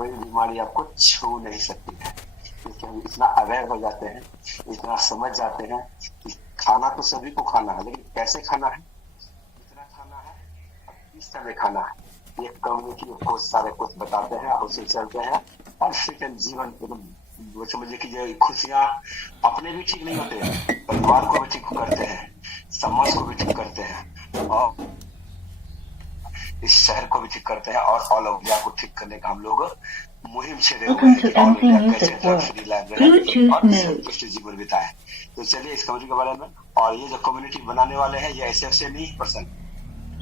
कोई बीमारी आपको छू नहीं सकती है, क्योंकि हम इतना अवेयर हो जाते हैं, इतना समझ जाते हैं कि खाना तो सभी को खाना है, लेकिन कैसे खाना है, कितना खाना है, किस समय खाना है, ये कम्युनिटी को सारे कुछ बताते हैं और उसे चलते हैं। और फिर जीवन वो समझिए कि ये खुशियां अपने भी ठीक नहीं होते, परिवार को भी ठीक करते हैं, समाज को भी ठीक करते हैं, और इस शहर को भी ठीक करते हैं, और ऑल इंडिया को ठीक करने का हम लोग मुहिम छेड़े हुए हैं कि ऑल इंडिया कैसे ड्रग फ्री लाइफ रहे और संतुष्ट जीवन बिताए। तो चलिए इस कम्युनिटी के बारे में, और ये जो कम्युनिटी बनाने वाले हैं ये ऐसे नहीं पर्सन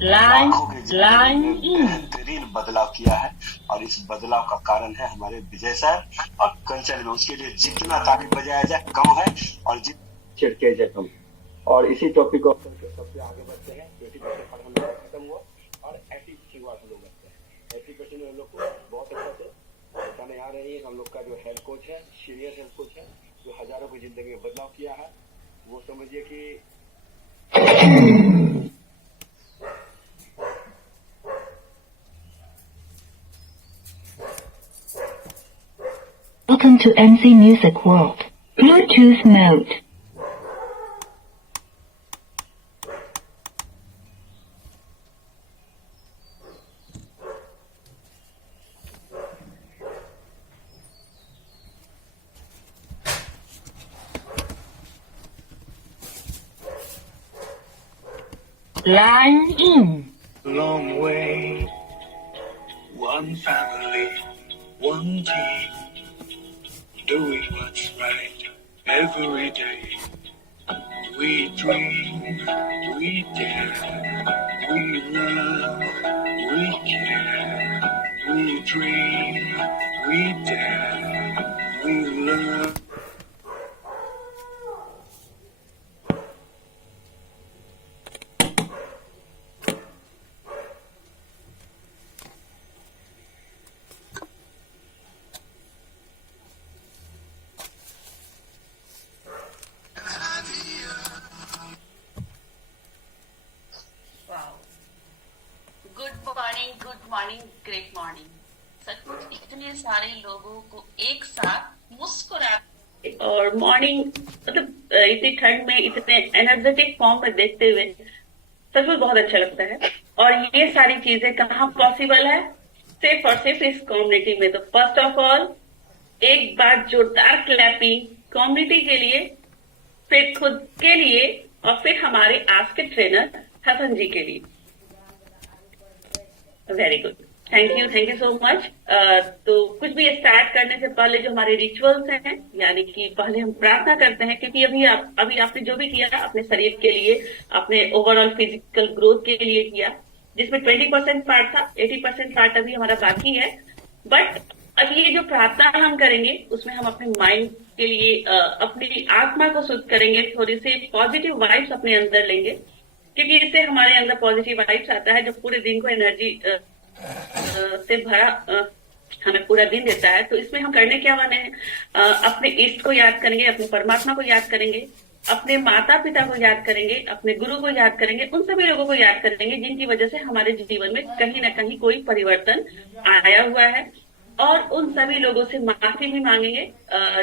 लाखों के जीवन में बेहतरीन बदलाव किया है, और इस बदलाव का कारण है हमारे विजय सर और कंचन में। उसके लिए जितना तारीफ बजाया जाए कम है, और छिड़के जाए कम। और इसी टॉपिक को सबसे आगे बढ़ते हैं। 20% पढ़ाना खत्म हुआ और 80% हम लोग करते हैं। 80% हम लोग को बहुत अच्छा से बताने आ रही है। हम लोग का जो हेल्थ कोच है, सीनियर हेल्थ कोच है, जो हजारों की जिंदगी में बदलाव किया है, वो समझिए कि Welcome to MC Music World. Bluetooth mode. Line in. Long way, one family, one team, doing what's right every day. We dream, we dare, we love, we care. We dream, we dare, we love. Good morning, great morning. सचमुच इतने सारे लोगों को एक साथ मुस्कुरा और morning मतलब इतनी ठंड में इतने एनर्जेटिक फॉर्म में देखते हुए सचमुच बहुत अच्छा लगता है। और ये सारी चीजें कहाँ पॉसिबल है? सिर्फ और सिर्फ इस कम्युनिटी में। तो फर्स्ट ऑफ ऑल एक बार जोरदार क्लैपिंग कम्युनिटी के लिए, फिर खुद के लिए, और फिर हमारे आज के ट्रेनर हसन जी के लिए। Very good, thank you so much. तो कुछ भी स्टार्ट करने से पहले जो हमारे रिचुअल्स हैं, यानी कि पहले हम प्रार्थना करते हैं, क्योंकि अभी आपने जो भी किया अपने शरीर के लिए, अपने ओवरऑल फिजिकल ग्रोथ के लिए किया, जिसमें 20% पार्ट था, 80% पार्ट अभी हमारा बाकी है। बट अब ये जो प्रार्थना हम करेंगे उसमें हम अपने माइंड के लिए अपनी आत्मा को शुद्ध करेंगे, थोड़ी सी पॉजिटिव वाइब्स अपने अंदर लेंगे, क्योंकि इससे हमारे अंदर पॉजिटिव वाइब्स आता है जो पूरे दिन को एनर्जी से भरा हमें पूरा दिन देता है। तो इसमें हम करने क्या वाले हैं? अपने इष्ट को याद करेंगे, अपने परमात्मा को याद करेंगे, अपने माता पिता को याद करेंगे, अपने गुरु को याद करेंगे, उन सभी लोगों को याद करेंगे जिनकी वजह से हमारे जीवन में कहीं ना कहीं कोई परिवर्तन आया हुआ है, और उन सभी लोगों से माफी भी मांगेंगे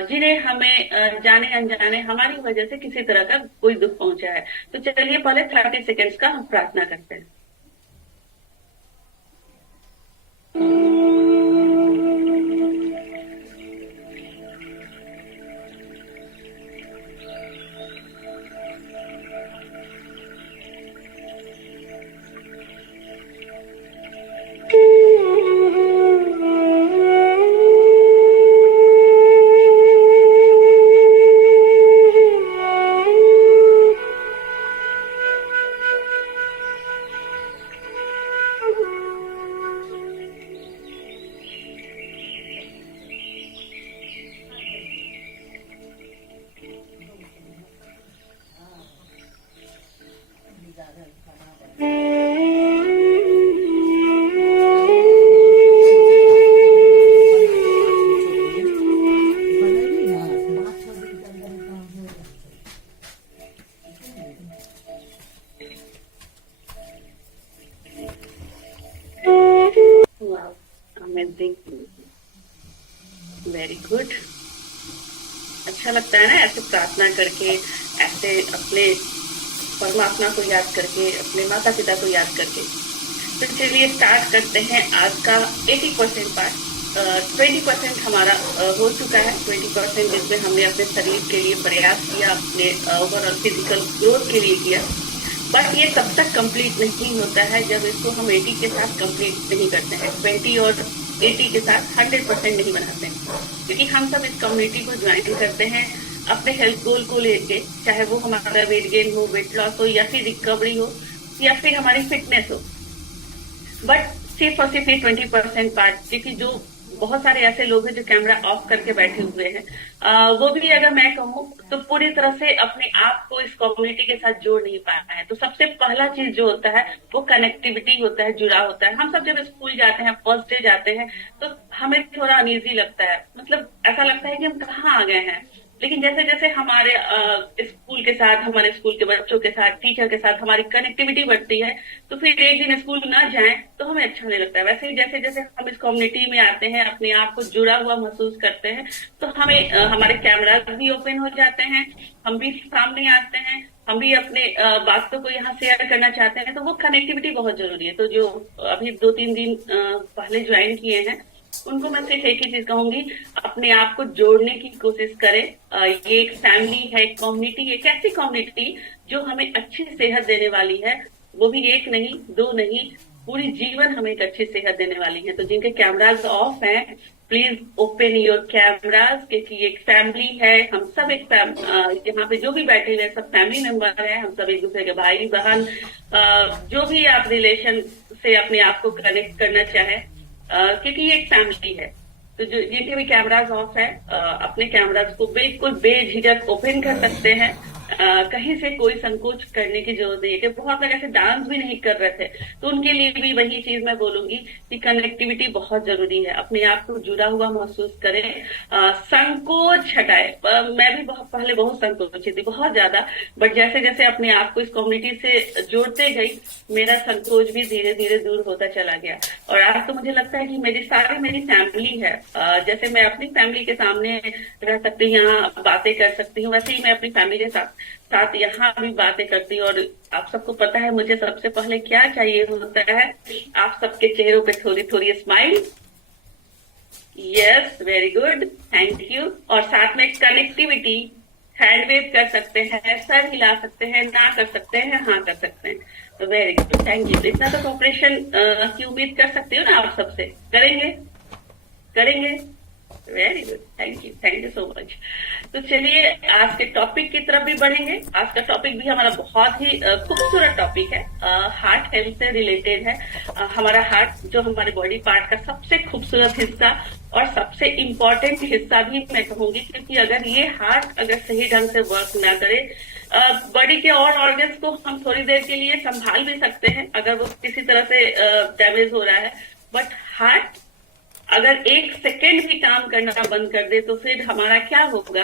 जिन्हें हमें जाने अनजाने हमारी वजह से किसी तरह का कोई दुख पहुंचा है। तो चलिए पहले 30 सेकेंड्स का हम प्रार्थना करते हैं। Very good. अच्छा लगता है ना ऐसे प्रार्थना करके, ऐसे अपने परमात्मा को याद करके, अपने माता पिता को याद करके। तो चलिए स्टार्ट करते हैं आज का 80% पार्ट। 20% हमारा हो चुका है। 20% जिसमें हमने अपने शरीर के लिए प्रयास किया, अपने ओवरऑल फिजिकल ग्रोथ के लिए किया। बट ये तब तक कंप्लीट नहीं होता है जब इसको हम 80 के साथ कंप्लीट नहीं करते हैं। 20 और 80 के साथ 100% नहीं बनाते हैं, क्योंकि हम सब इस कम्युनिटी को ज्वाइन करते हैं अपने हेल्थ गोल को लेके, चाहे वो हमारा वेट गेन हो, वेट लॉस हो, या फिर रिकवरी हो, या फिर हमारी फिटनेस हो। बट सिर्फ और सिर्फ ये 20% पार्ट, क्योंकि जो बहुत सारे ऐसे लोग हैं जो कैमरा ऑफ करके बैठे हुए हैं, वो भी अगर मैं कहूँ तो पूरी तरह से अपने आप को इस कम्युनिटी के साथ जोड़ नहीं पाया है। तो सबसे पहला चीज जो होता है वो कनेक्टिविटी होता है, जुड़ा होता है। हम सब जब स्कूल जाते हैं, फर्स्ट डे जाते हैं, तो हमें थोड़ा अनईजी लगता है, मतलब ऐसा लगता है कि हम कहाँ आ गए हैं। लेकिन जैसे जैसे हमारे स्कूल के साथ, हमारे स्कूल के बच्चों के साथ, टीचर के साथ हमारी कनेक्टिविटी बढ़ती है, तो फिर एक दिन स्कूल ना जाएं तो हमें अच्छा नहीं लगता है। वैसे ही जैसे जैसे हम इस कम्युनिटी में आते हैं, अपने आप को जुड़ा हुआ महसूस करते हैं, तो हमें हमारे कैमराज भी ओपन हो जाते हैं, हम भी सामने आते हैं, हम भी अपने बातों को यहाँ शेयर करना चाहते हैं। तो वो कनेक्टिविटी बहुत जरूरी है। तो जो अभी 2-3 दिन पहले ज्वाइन किए हैं, उनको मैं सिर्फ एक ही चीज कहूंगी, अपने आप को जोड़ने की कोशिश करें। ये एक फैमिली है, एक कम्युनिटी, एक ऐसी कम्युनिटी जो हमें अच्छी सेहत देने वाली है। वो भी एक नहीं, दो नहीं, पूरी जीवन हमें एक अच्छी सेहत देने वाली है। तो जिनके कैमराज ऑफ हैं, प्लीज ओपन योर कैमराज, क्योंकि एक फैमिली है। हम सब एक यहाँ पे जो भी बैठे हुए हैं सब फैमिली मेंबर हैं। हम सब एक दूसरे के भाई बहन, जो भी आप रिलेशन से अपने आप को कनेक्ट करना चाहें, क्योंकि ये एक फैमिली है। तो जो जिनके भी कैमराज ऑफ है, अपने कैमराज को बिल्कुल बेझिझक ओपन कर सकते हैं। कहीं से कोई संकोच करने की जरूरत नहीं है, कि बहुत लोग ऐसे डांस भी नहीं कर रहे थे, तो उनके लिए भी वही चीज मैं बोलूंगी कि कनेक्टिविटी बहुत जरूरी है। अपने आप को जुड़ा हुआ महसूस करें, संकोच हटाए। मैं भी पहले बहुत संकोची थी, बहुत ज्यादा, बट जैसे जैसे अपने आप को इस कम्युनिटी से जोड़ते गई, मेरा संकोच भी धीरे धीरे दूर होता चला गया। और आज तो मुझे लगता है कि मेरी फैमिली है। जैसे मैं अपनी फैमिली के सामने रह सकती हूँ, यहाँ बातें कर सकती हूँ, वैसे ही मैं अपनी फैमिली के साथ यहाँ भी बातें करती हूँ। और आप सबको पता है मुझे सबसे पहले क्या चाहिए होता है, आप सबके चेहरों पे थोड़ी थोड़ी smile. Yes, very good, thank you. और साथ में कनेक्टिविटी, हैंड वेव कर सकते हैं, सर हिला सकते हैं, ना कर सकते हैं, हाँ कर सकते हैं। तो वेरी गुड, थैंक यू। इतना तो कॉपरेशन की उम्मीद कर सकती हो ना आप सबसे। करेंगे। Very good, thank you so much. तो चलिए आज के टॉपिक की तरफ भी बढ़ेंगे। आज का टॉपिक भी हमारा बहुत ही खूबसूरत टॉपिक है, हार्ट हेल्थ से रिलेटेड है। हमारा हार्ट जो हमारे बॉडी पार्ट का सबसे खूबसूरत हिस्सा और सबसे इम्पोर्टेंट हिस्सा भी मैं कहूंगी, क्योंकि अगर ये हार्ट अगर सही ढंग से वर्क ना करे, बॉडी के और ऑर्गन्स को हम थोड़ी देर के लिए संभाल भी सकते हैं अगर वो किसी तरह से डैमेज हो रहा है, बट हार्ट अगर 1 सेकेंड भी काम करना बंद कर दे तो फिर हमारा क्या होगा,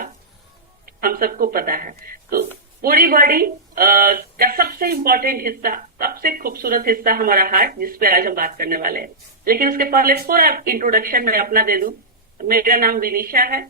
हम सबको पता है। तो पूरी बॉडी का सबसे इम्पोर्टेंट हिस्सा, सबसे खूबसूरत हिस्सा हमारा हार्ट, जिसपे आज हम बात करने वाले हैं। लेकिन उसके पहले थोड़ा इंट्रोडक्शन मैं अपना दे दूं। मेरा नाम विनीशा है।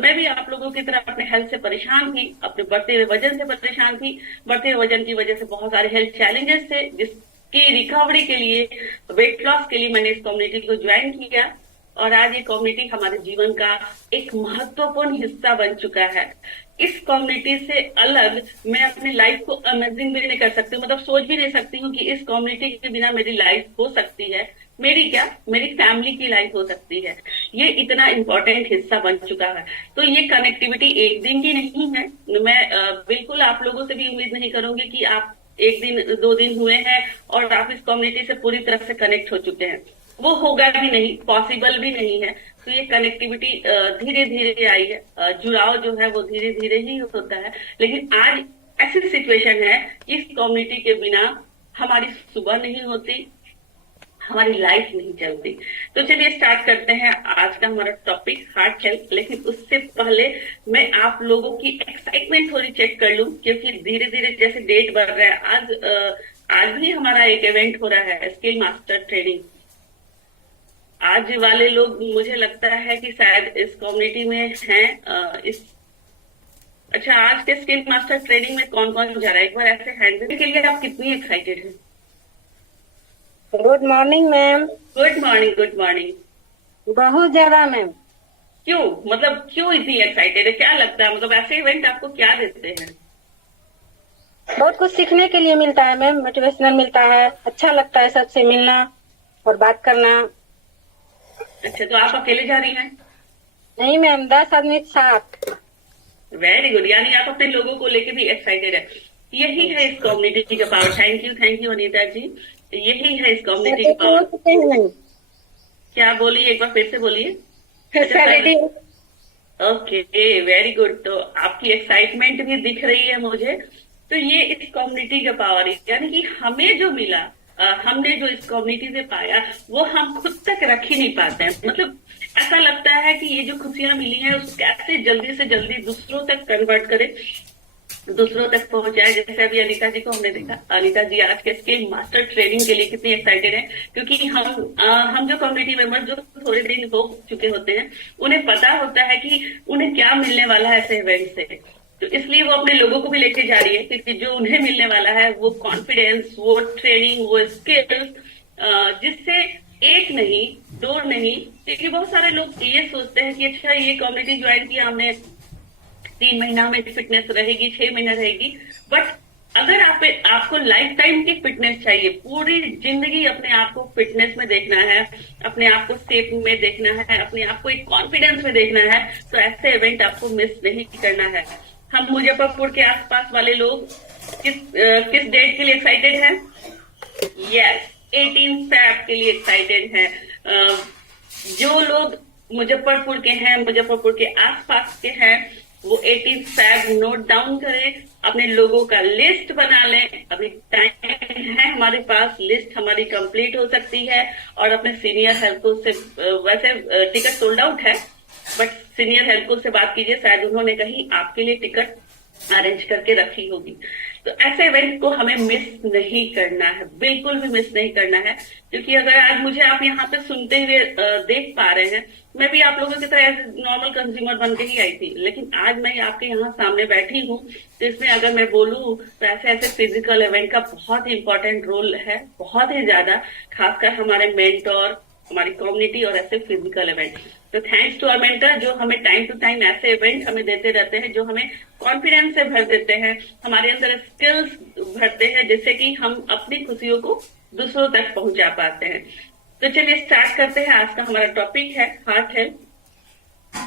मैं भी आप लोगों की तरह अपने हेल्थ से परेशान थी, अपने बढ़ते हुए वजन से परेशान थी। बढ़ते हुए वजन की वजह से बहुत सारे हेल्थ चैलेंजेस थे, जिसकी रिकवरी के लिए, वेट लॉस के लिए मैंने इस कम्युनिटी को ज्वाइन किया। और आज ये कम्युनिटी हमारे जीवन का एक महत्वपूर्ण हिस्सा बन चुका है। इस कम्युनिटी से अलग मैं अपनी लाइफ को अमेजिंग भी नहीं कर सकती, मतलब सोच भी नहीं सकती हूँ कि इस कम्युनिटी के बिना मेरी लाइफ हो सकती है। मेरी फैमिली की लाइफ हो सकती है। ये इतना इम्पोर्टेंट हिस्सा बन चुका है। तो ये कनेक्टिविटी एक दिन की नहीं है। मैं बिल्कुल आप लोगों से भी उम्मीद नहीं करूंगी कि आप 1 दिन 2 दिन हुए हैं और आप इस कम्युनिटी से पूरी तरह से कनेक्ट हो चुके हैं। वो होगा भी नहीं, पॉसिबल भी नहीं है। तो ये कनेक्टिविटी धीरे धीरे आई है, जुड़ाव जो है वो धीरे धीरे ही होता है। लेकिन आज ऐसी सिचुएशन है, इस कम्युनिटी के बिना हमारी सुबह नहीं होती, हमारी लाइफ नहीं चलती। तो चलिए स्टार्ट करते हैं आज का हमारा टॉपिक, हार्ट हेल्थ। लेकिन उससे पहले मैं आप लोगों की एक्साइटमेंट थोड़ी चेक कर लूं, क्योंकि धीरे धीरे जैसे डेट बढ़ रहा है, आज भी हमारा एक इवेंट हो रहा है, स्किल मास्टर ट्रेनिंग। आज वाले लोग मुझे लगता है कि शायद इस कम्युनिटी में हैं। इस अच्छा, आज के स्किल मास्टर ट्रेनिंग में कौन कौन जा रहा है? एक बार ऐसे हैंड के लिए आप कितनी एक्साइटेड हैं? Good morning ma'am. Good morning, good morning. बहुत ज्यादा मैम। क्यों, मतलब क्यों इतनी एक्साइटेड है? क्या लगता है, मतलब ऐसे इवेंट आपको क्या देते हैं? बहुत कुछ सीखने के लिए मिलता है मैम, मोटिवेशनल मिलता है, अच्छा लगता है सबसे मिलना और बात करना। अच्छा, तो आप अकेले जा रही हैं? नहीं मैम, 10 आदमी के साथ। वेरी गुड, यानी आप अपने लोगों को लेके भी एक्साइटेड है। यही है इस कम्युनिटी का पावर। थैंक यू अनीता जी। यही है इस कम्युनिटी का पावर। क्या बोली, एक बार फिर से बोलिए। रेडी। Okay, very good. तो आपकी एक्साइटमेंट भी दिख रही है मुझे। तो ये इस कम्युनिटी का पावर है, यानी कि हमें जो मिला, हमने जो इस कम्युनिटी से पाया, वो हम खुद तक रख ही नहीं पाते हैं। मतलब ऐसा लगता है कि ये जो खुशियां मिली हैं उसको कैसे जल्दी से जल्दी दूसरों तक कन्वर्ट करें, दूसरों तक पहुंचाए। जैसे अभी अनीता जी को हमने देखा, अनीता जी आज के स्किल मास्टर ट्रेनिंग के लिए कितनी एक्साइटेड है, क्योंकि हम जो कम्युनिटी मेंबर जो थोड़े दिन हो चुके होते हैं, उन्हें पता होता है कि उन्हें क्या मिलने वाला है ऐसे इवेंट से। तो इसलिए वो अपने लोगों को भी लेके जा रही है, क्योंकि जो उन्हें मिलने वाला है वो कॉन्फिडेंस, वो ट्रेनिंग, वो स्किल्स, जिससे एक नहीं, दो नहीं, क्योंकि बहुत सारे लोग ये सोचते हैं कि अच्छा ये कम्युनिटी ज्वाइन किया हमने, 3 महीना में फिटनेस रहेगी, 6 महीना रहेगी। बट अगर आपको लाइफ टाइम की फिटनेस चाहिए, पूरी जिंदगी अपने आप को फिटनेस में देखना है, अपने आप को सेफ में देखना है, अपने आप को एक कॉन्फिडेंस में देखना है, तो ऐसे इवेंट आपको मिस नहीं करना है। हम मुजफ्फरपुर के आसपास वाले लोग किस डेट के लिए एक्साइटेड हैं? यस, 18 फैब के लिए एक्साइटेड हैं। जो लोग मुजफ्फरपुर के हैं, मुजफ्फरपुर के आसपास के हैं, वो 18 फैब नोट डाउन करें, अपने लोगों का लिस्ट बना लें। अभी टाइम है हमारे पास, लिस्ट हमारी कंप्लीट हो सकती है। और अपने सीनियर हेल्थ से, वैसे टिकट सोल्ड आउट है, बट सीनियर हेल्थ से बात कीजिए, शायद उन्होंने कहीं आपके लिए टिकट अरेंज करके रखी होगी। तो ऐसे इवेंट को हमें मिस नहीं करना है, बिल्कुल भी मिस नहीं करना है। क्योंकि अगर आज मुझे आप यहाँ पे सुनते हुए देख पा रहे हैं, मैं भी आप लोगों की तरह एज नॉर्मल कंज्यूमर बन के ही आई थी, लेकिन आज मैं आपके यहाँ सामने बैठी हूँ। तो इसमें अगर मैं बोलूँ तो ऐसे ऐसे फिजिकल इवेंट का बहुत ही इंपॉर्टेंट रोल है, बहुत ही ज्यादा, खासकर हमारे मेंटोर, हमारी कम्युनिटी और ऐसे फिजिकल इवेंट। तो थैंक्स टू आवर मेंटर, जो हमें टाइम टू टाइम ऐसे इवेंट हमें देते रहते हैं, जो हमें कॉन्फिडेंस से भर देते हैं, हमारे अंदर स्किल्स भरते हैं, जिससे कि हम अपनी खुशियों को दूसरों तक पहुंचा पाते हैं। तो चलिए स्टार्ट करते हैं। आज का हमारा टॉपिक है heart health,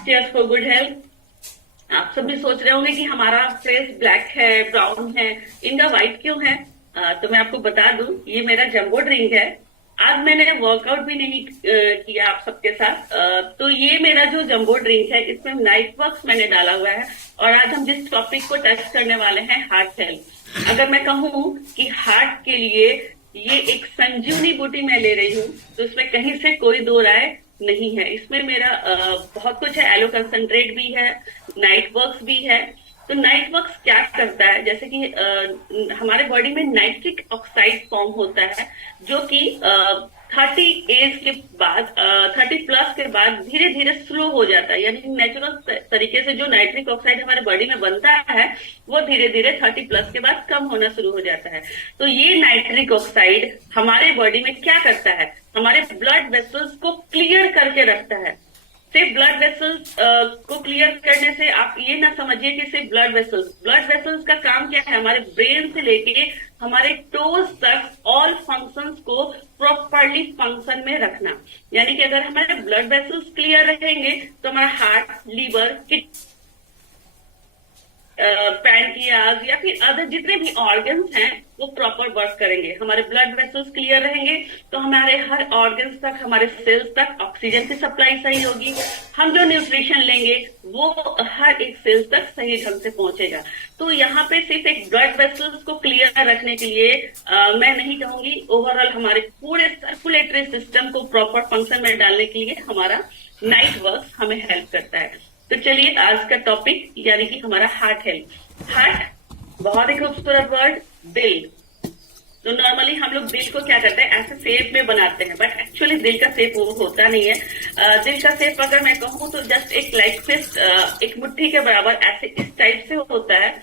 cheers for good health. आप सब भी सोच रहे होंगे कि हमारा फेस ब्लैक है, ब्राउन है, इनका व्हाइट क्यों है? तो मैं आपको बता दूं, ये मेरा जंबो ड्रिंक है। आज मैंने वर्कआउट भी नहीं किया आप सबके साथ, तो ये मेरा जो जंबो ड्रिंक है, इसमें नाइट वर्क्स मैंने डाला हुआ है। और आज हम जिस टॉपिक को टच करने वाले हैं, हार्ट हेल्थ। अगर मैं कहूँ कि हार्ट के लिए ये एक संजीवनी बूटी मैं ले रही हूँ, तो इसमें कहीं से कोई दो राय नहीं है। इसमें मेरा बहुत कुछ है, एलो कंसंट्रेट भी है, नाइट वर्क्स भी है। तो नाइट वर्क्स क्या करता है, जैसे कि हमारे बॉडी में नाइट्रिक ऑक्साइड फॉर्म होता है, जो कि 30 एज के बाद, 30 प्लस के बाद धीरे धीरे स्लो हो जाता है। यानी नेचुरल तरीके से जो नाइट्रिक ऑक्साइड हमारे बॉडी में बनता है, वो धीरे धीरे 30 प्लस के बाद कम होना शुरू हो जाता है। तो ये नाइट्रिक ऑक्साइड हमारे बॉडी में क्या करता है, हमारे ब्लड वेसल्स को क्लियर करके रखता है। सिर्फ ब्लड वेसल्स को क्लियर करने से आप ये ना समझिए कि सिर्फ ब्लड वेसल्स का काम क्या है, हमारे ब्रेन से लेके हमारे टोज तक ऑल फंक्शंस को प्रॉपरली फंक्शन में रखना। यानी कि अगर हमारे ब्लड वेसल्स क्लियर रहेंगे तो हमारा हार्ट, लीवर, पैनक्रियाज या फिर अदर जितने भी ऑर्गन्स हैं वो प्रॉपर वर्क करेंगे। हमारे ब्लड वेसल्स क्लियर रहेंगे तो हमारे हर ऑर्गन्स तक, हमारे सेल्स तक ऑक्सीजन की सप्लाई सही होगी। हम जो न्यूट्रिशन लेंगे वो हर एक सेल्स तक सही ढंग से पहुंचेगा। तो यहाँ पे सिर्फ एक ब्लड वेसल्स को क्लियर रखने के लिए मैं नहीं कहूंगी, ओवरऑल हमारे पूरे सर्कुलेटरी सिस्टम को प्रॉपर फंक्शन में डालने के लिए हमारा नाइट वर्क हमें हेल्प करता है। तो चलिए आज का टॉपिक यानी कि हमारा हार्ट हेल्थ। हार्ट बहुत ही खूबसूरत वर्ड, दिल। तो नॉर्मली हम लोग दिल को क्या करते हैं, ऐसे शेप में बनाते हैं, बट एक्चुअली दिल का शेप वो होता नहीं है। दिल का शेप अगर मैं कहूँ तो जस्ट एक लाइक फिस्ट, एक मुट्ठी के बराबर ऐसे इस टाइप से होता है।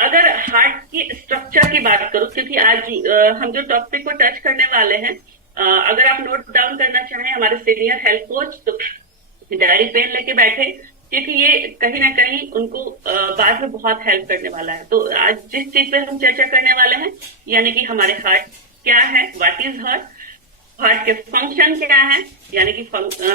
अगर हार्ट की स्ट्रक्चर की बात करूं, क्योंकि आज हम जो टॉपिक को टच करने वाले हैं, अगर आप नोट डाउन करना चाहें हमारे सीनियर हेल्थ कोच तो डायरी पेन लेके बैठे, क्योंकि ये कहीं ना कहीं उनको बाद में बहुत हेल्प करने वाला है। तो आज जिस चीज पे हम चर्चा करने वाले हैं, यानी कि हमारे हार्ट क्या है, व्हाट इज हार्ट, हार्ट के फंक्शन क्या है, यानी कि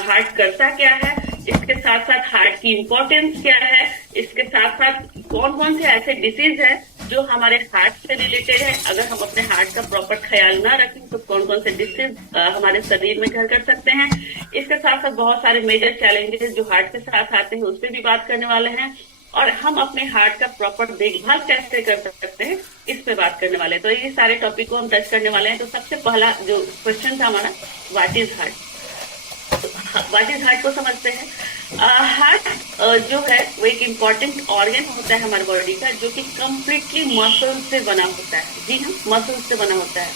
हार्ट करता क्या है, इसके साथ साथ हार्ट की इम्पोर्टेंस क्या है, इसके साथ साथ कौन कौन से ऐसे डिसीज है जो हमारे हार्ट से रिलेटेड है। अगर हम अपने हार्ट का प्रॉपर ख्याल ना रखें तो कौन कौन से डिसीज हमारे शरीर में घर कर सकते हैं। इसके साथ साथ बहुत सारे मेजर चैलेंजेस जो हार्ट के साथ आते हैं उस पर भी बात करने वाले हैं, और हम अपने हार्ट का प्रॉपर देखभाल कैसे कर सकते हैं इस पे बात करने वाले हैं। तो ये सारे टॉपिक को हम टच करने वाले हैं। तो सबसे पहला जो क्वेश्चन था हमारा, what is heart. What is heart को समझते हैं। हार्ट जो है वो एक इम्पॉर्टेंट ऑर्गन होता है हमारे बॉडी का, जो कि कम्प्लीटली मसल्स से बना होता है। जी हाँ, मसल्स से बना होता है।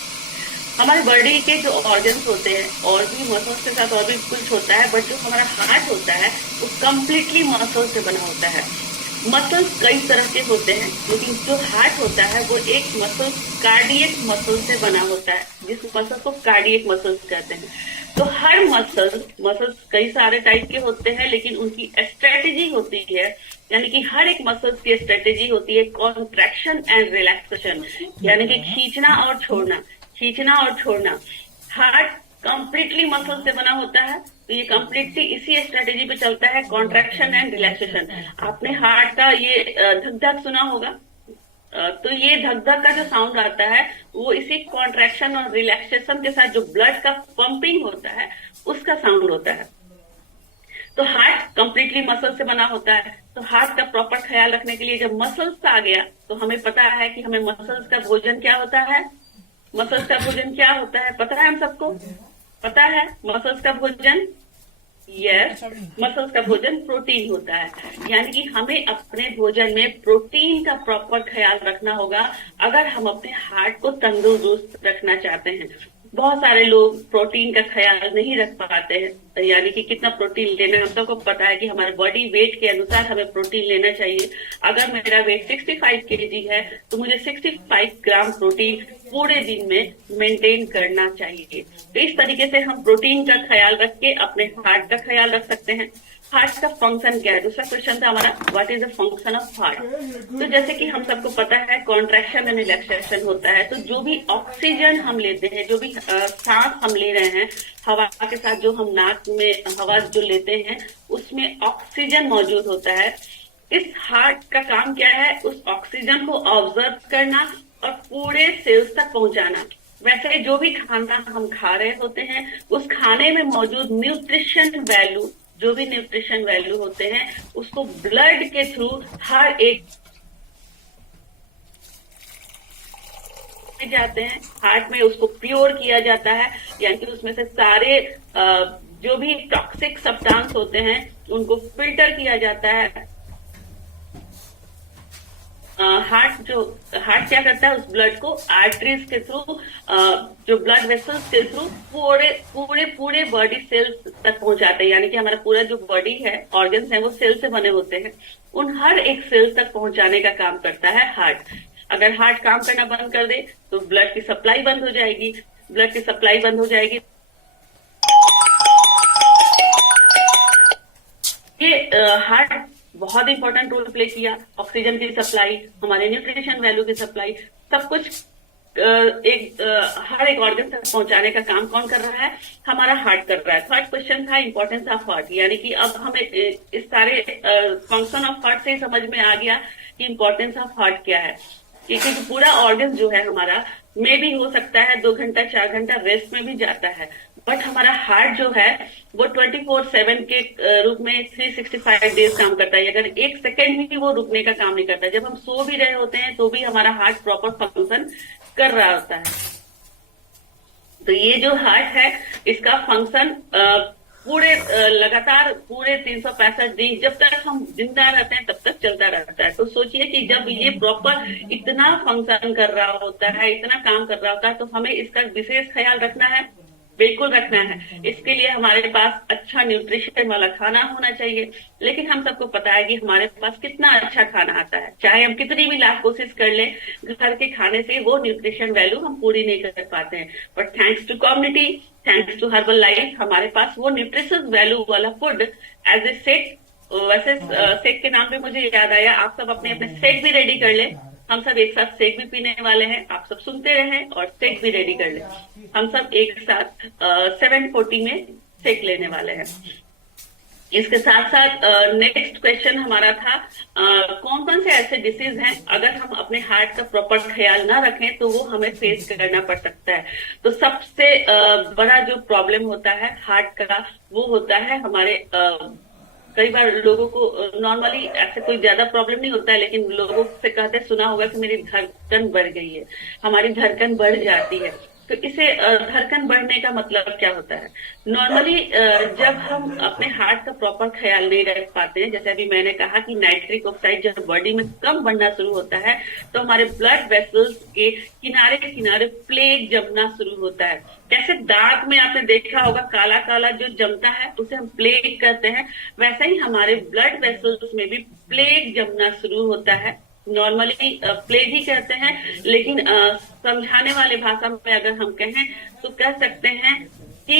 हमारे बॉडी के जो ऑर्गन्स होते हैं और भी मसल्स के साथ और भी कुछ होता है, बट जो हमारा हार्ट होता है वो कम्प्लीटली मसल्स से बना होता है। मसल्स कई तरह के होते हैं, लेकिन जो हार्ट होता है वो एक मसल, कार्डियक मसल से बना होता है, जिस मसल को कार्डियक मसल्स कहते हैं। तो हर मसल्स कई सारे टाइप के होते हैं, लेकिन उनकी स्ट्रेटेजी होती है, यानी कि हर एक मसल्स की स्ट्रेटेजी होती है कॉन्ट्रैक्शन एंड रिलैक्सेशन, यानी कि खींचना और छोड़ना, खींचना और छोड़ना। हार्ट कंप्लीटली मसल से बना होता है, तो ये कंप्लीटली इसी स्ट्रेटेजी पे चलता है, कॉन्ट्रैक्शन एंड रिलैक्सेशन। आपने हार्ट का ये धक धक सुना होगा, तो ये धक धक का जो साउंड आता है वो इसी कॉन्ट्रैक्शन और रिलैक्सेशन के साथ जो ब्लड का पंपिंग होता है उसका साउंड होता है। तो हार्ट कंप्लीटली मसल से बना होता है। तो हार्ट का प्रॉपर ख्याल रखने के लिए जब मसल्स आ गया तो हमें पता है कि हमें मसल्स का भोजन क्या होता है। मसल्स का भोजन क्या होता है पता है हम सबको, पता है मसल्स का भोजन, यस, मसल्स का भोजन प्रोटीन होता है। यानी कि हमें अपने भोजन में प्रोटीन का प्रॉपर ख्याल रखना होगा अगर हम अपने हार्ट को तंदुरुस्त रखना चाहते हैं। बहुत सारे लोग प्रोटीन का ख्याल नहीं रख पाते हैं, यानी कि कितना प्रोटीन लेना है। हम सबको पता है कि हमारे बॉडी वेट के अनुसार हमें प्रोटीन लेना चाहिए। अगर मेरा वेट 65 kg है तो मुझे 65 ग्राम प्रोटीन पूरे दिन में मेंटेन करना चाहिए। तो इस तरीके से हम प्रोटीन का ख्याल रख के अपने हार्ट का ख्याल रख सकते हैं। हार्ट का फंक्शन क्या है, दूसरा क्वेश्चन था हमारा, what is the function of heart. तो जैसे कि हम सबको पता है कॉन्ट्रैक्शन एंड रिलैक्सेशन होता है। तो जो भी ऑक्सीजन हम लेते हैं, जो भी सांस हम ले रहे हैं, हवा के साथ जो हम नाक में हवा जो लेते हैं उसमें ऑक्सीजन मौजूद होता है। इस हार्ट का काम क्या है, उस ऑक्सीजन को ऑब्जर्व करना और पूरे सेल्स तक पहुंचाना। वैसे जो भी खाना हम खा रहे होते हैं उस खाने में मौजूद न्यूट्रिशन वैल्यू, जो भी न्यूट्रिशन वैल्यू होते हैं उसको ब्लड के थ्रू हर एक जाते हैं, हार्ट में उसको प्योर किया जाता है, यानी कि उसमें से सारे जो भी टॉक्सिक सब्सटेंस होते हैं उनको फिल्टर किया जाता है। हार्ट क्या करता है, उस ब्लड को आर्टरीज के थ्रू, जो ब्लड वेसल्स के थ्रू पूरे बॉडी सेल्स तक पहुंचाते हैं। यानी कि हमारा पूरा जो बॉडी है, ऑर्गन्स हैं, वो सेल से बने होते हैं, उन हर एक सेल तक पहुंचाने का काम करता है हार्ट। अगर हार्ट काम करना बंद कर दे तो ब्लड की सप्लाई बंद हो जाएगी। ब्लड की सप्लाई बंद हो जाएगी, ये हार्ट बहुत इंपॉर्टेंट रोल प्ले किया। ऑक्सीजन की सप्लाई, हमारे न्यूट्रिशन वैल्यू की सप्लाई, सब कुछ हर एक ऑर्गन तक पहुंचाने का काम कौन कर रहा है, हमारा हार्ट कर रहा है। थर्ड क्वेश्चन था इंपॉर्टेंस ऑफ हार्ट, यानी कि अब हमें इस सारे फंक्शन ऑफ हार्ट से समझ में आ गया कि इंपॉर्टेंस ऑफ हार्ट क्या है। क्योंकि पूरा ऑर्गन जो है हमारा में भी हो सकता है 2 घंटा 4 घंटा रेस्ट में भी जाता है, बट हमारा हार्ट जो है वो 24/7 के रूप में 365 डेज काम करता है। अगर 1 सेकेंड भी वो रुकने का काम नहीं करता। जब हम सो भी रहे होते हैं तो भी हमारा हार्ट प्रॉपर फंक्शन कर रहा होता है। तो ये जो हार्ट है इसका फंक्शन पूरे लगातार पूरे 365 दिन जब तक हम जिंदा रहते हैं तब तक चलता रहता है। तो सोचिए कि जब ये प्रॉपर इतना फंक्शन कर रहा होता है, इतना काम कर रहा होता है, तो हमें इसका विशेष ख्याल रखना है, बिल्कुल रखना है। इसके लिए हमारे पास अच्छा न्यूट्रिशन वाला खाना होना चाहिए। लेकिन हम सबको पता है कि हमारे पास कितना अच्छा खाना आता है, चाहे हम कितनी भी लाख कोशिश कर लें, घर के खाने से वो न्यूट्रिशन वैल्यू हम पूरी नहीं कर पाते हैं। But thanks to community, thanks to Herbalife, हमारे पास वो न्यूट्रिशियस वैल्यू वाला फूड एज ए सेक। वैसे सेक के नाम पे मुझे याद आया, आप सब अपने अपने सेक भी रेडी कर लें। हम सब एक साथ सेक भी पीने वाले हैं, आप सब सुनते रहें और सेक भी रेडी कर लें। हम सब एक साथ 740 में सेक लेने वाले हैं। इसके साथ साथ नेक्स्ट क्वेश्चन हमारा था, कौन कौन से ऐसे डिसीज हैं अगर हम अपने हार्ट का प्रॉपर ख्याल ना रखें तो वो हमें फेस करना पड़ सकता है। तो सबसे बड़ा जो प्रॉब्लम होता है हार्ट का, वो होता है हमारे कई बार लोगों को नॉर्मली ऐसे कोई ज्यादा प्रॉब्लम नहीं होता है, लेकिन लोगों से कहते सुना होगा कि मेरी धड़कन बढ़ गई है, हमारी धड़कन बढ़ जाती है। तो इसे धड़कन बढ़ने का मतलब क्या होता है? नॉर्मली जब हम अपने हार्ट का प्रॉपर ख्याल नहीं रख पाते हैं, जैसे अभी मैंने कहा कि नाइट्रिक ऑक्साइड जब बॉडी में कम बनना शुरू होता है तो हमारे ब्लड वेसल्स के किनारे किनारे प्लेग जमना शुरू होता है। कैसे दांत में आपने देखा होगा काला काला जो जमता है उसे हम प्लेग कहते हैं, वैसे ही हमारे ब्लड वेसल्स में भी प्लेग जमना शुरू होता है। नॉर्मली प्लेग ही कहते हैं, लेकिन समझाने वाले भाषा में अगर हम कहें तो कह सकते हैं कि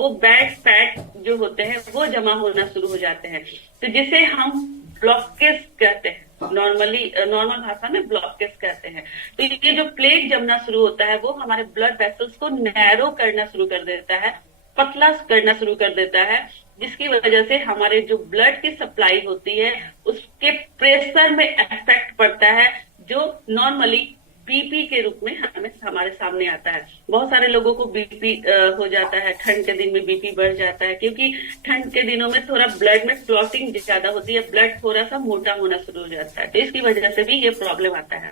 वो बैड फैट जो होते हैं वो जमा होना शुरू हो जाते हैं, तो जिसे हम ब्लॉकेज कहते हैं। नॉर्मल भाषा में ब्लॉकेज कहते हैं। तो ये जो प्लेग जमना शुरू होता है वो हमारे ब्लड वेसल्स को नैरो करना शुरू कर देता है, पतला करना शुरू कर देता है, जिसकी वजह से हमारे जो ब्लड की सप्लाई होती है उसके प्रेशर में इफेक्ट पड़ता है, जो नॉर्मली बीपी के रूप में हमारे सामने आता है। बहुत सारे लोगों को बीपी हो जाता है, ठंड के दिन में बीपी बढ़ जाता है, क्योंकि ठंड के दिनों में थोड़ा ब्लड में क्लॉटिंग ज्यादा होती है, ब्लड थोड़ा सा मोटा होना शुरू हो जाता है, तो इसकी वजह से भी ये प्रॉब्लम आता है।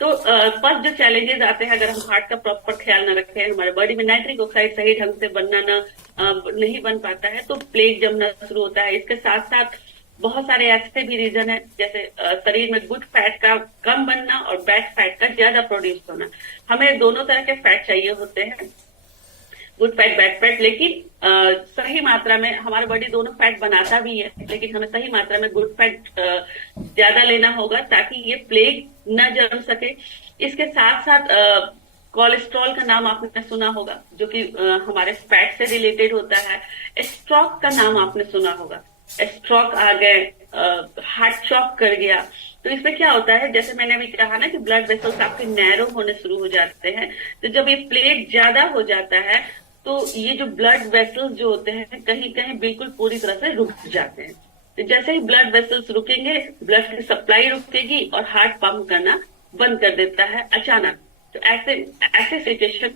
तो फर्स्ट जो चैलेंजेस आते हैं अगर हम हार्ट का प्रॉपर ख्याल न रखें, हमारे बॉडी में नाइट्रिक ऑक्साइड सही ढंग से नहीं बन पाता है तो प्लेग जमना शुरू होता है। इसके साथ साथ बहुत सारे ऐसे भी रीजन है, जैसे शरीर में गुड फैट का कम बनना और बैड फैट का ज्यादा प्रोड्यूस होना। हमें दोनों तरह के फैट चाहिए होते हैं, गुड फैट बैड फैट, लेकिन सही मात्रा में। हमारा बॉडी दोनों फैट बनाता भी है, लेकिन हमें सही मात्रा में गुड फैट ज्यादा लेना होगा ताकि ये प्लेग न जम सके। इसके साथ साथ कोलेस्ट्रॉल का नाम आपने सुना होगा, जो कि हमारे फैट से रिलेटेड होता है। स्ट्रोक का नाम आपने सुना होगा, स्ट्रोक आ गए, हार्ट चॉक कर गया। तो इसमें क्या होता है, जैसे मैंने अभी कहा ना कि ब्लड वेसल्स आपके नैरो होने शुरू हो जाते हैं, तो जब ये प्लेग ज्यादा हो जाता है तो ये जो ब्लड वेसल्स जो होते हैं कहीं कहीं बिल्कुल पूरी तरह से रुक जाते हैं। तो जैसे ही ब्लड वेसल्स रुकेंगे, ब्लड की सप्लाई रुकेगी और हार्ट पंप करना बंद कर देता है अचानक। तो ऐसे सिचुएशन